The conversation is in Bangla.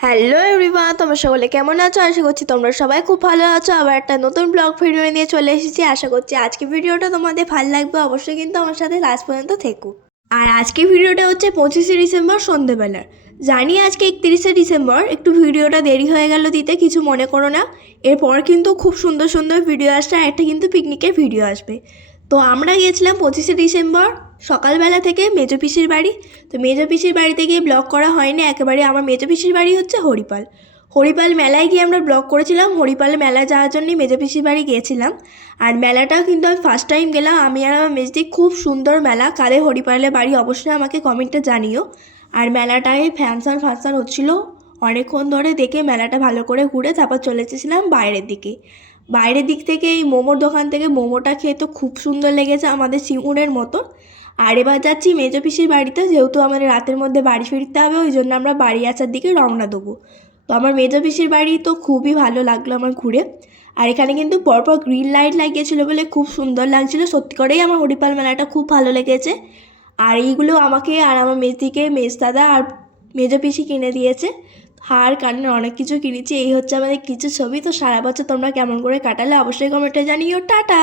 হ্যালো এভরিওয়ান, তোমরা সকলে কেমন আছো? আশা করছি তোমরা সবাই খুব ভালো আছো। আবার একটা নতুন ব্লগ ভিডিও নিয়ে চলে এসেছি। আশা করছি আজকে ভিডিওটা তোমাদের ভালো লাগবে। অবশ্যই কিন্তু আমার সাথে লাস্ট পর্যন্ত থেকো। আর আজকে ভিডিওটা হচ্ছে 25শে ডিসেম্বর সন্ধেবেলার। জানি আজকে 31শে ডিসেম্বর, একটু ভিডিওটা দেরি হয়ে গেল দিতে, কিছু মনে করো না। এরপর কিন্তু খুব সুন্দর সুন্দর ভিডিও আসছে, আর একটা কিন্তু পিকনিকের ভিডিও আসবে। তো আমরা গিয়েছিলাম 25শে ডিসেম্বর সকালবেলা থেকে মেজো পিসির বাড়ি। তো মেজো পিসির বাড়িতে গিয়ে ব্লগ করা হয়নি একেবারে। আমার মেজো পিসির বাড়ি হচ্ছে হরিপাল। হরিপাল মেলায় গিয়ে আমরা ব্লগ করেছিলাম। হরিপাল মেলায় যাওয়ার জন্যই মেজো পিসির বাড়ি গিয়েছিলাম। আর মেলাটাও কিন্তু আমি ফার্স্ট টাইম গেলাম, আমি আর আমার মেজদি। খুব সুন্দর মেলা। কাদের হরিপালের বাড়ি অবশ্যই আমাকে কমেন্টে জানিও। আর মেলাটায় ফ্যানসার ফানসার হচ্ছিলো অনেকক্ষণ ধরে, দেখে মেলাটা ভালো করে ঘুরে তারপর চলে এসেছিলাম বাইরের দিকে। বাইরের দিক থেকে এই মোমোর দোকান থেকে মোমোটা খেয়ে তো খুব সুন্দর লেগেছে, আমাদের সিঙ্গুরের মতো। আর এবার যাচ্ছি মেজো পিসির বাড়িতে, যেহেতু আমাদের রাতের মধ্যে বাড়ি ফিরতে হবে, ওই জন্য আমরা বাড়ি আসার দিকে রওনা দেবো। তো আমার মেজো পিসির বাড়ি তো খুবই ভালো লাগলো আমার ঘুরে। আর এখানে কিন্তু পরপর গ্রিন লাইট লাগিয়েছিল বলে খুব সুন্দর লাগছিল। সত্যি করেই আমার হরিপাল মেলাটা খুব ভালো লেগেছে। আর এইগুলো আমাকে আর আমার মেজদিকে মেজ দাদা আর মেজো পিসি কিনে দিয়েছে। হার কানের অনেক কিছু কিনেছি। এই হচ্ছে আমাদের কিছু ছবি। তো সারা বছর তোমরা কেমন করে কাটালে অবশ্যই কমেন্টে জানিও। টাটা।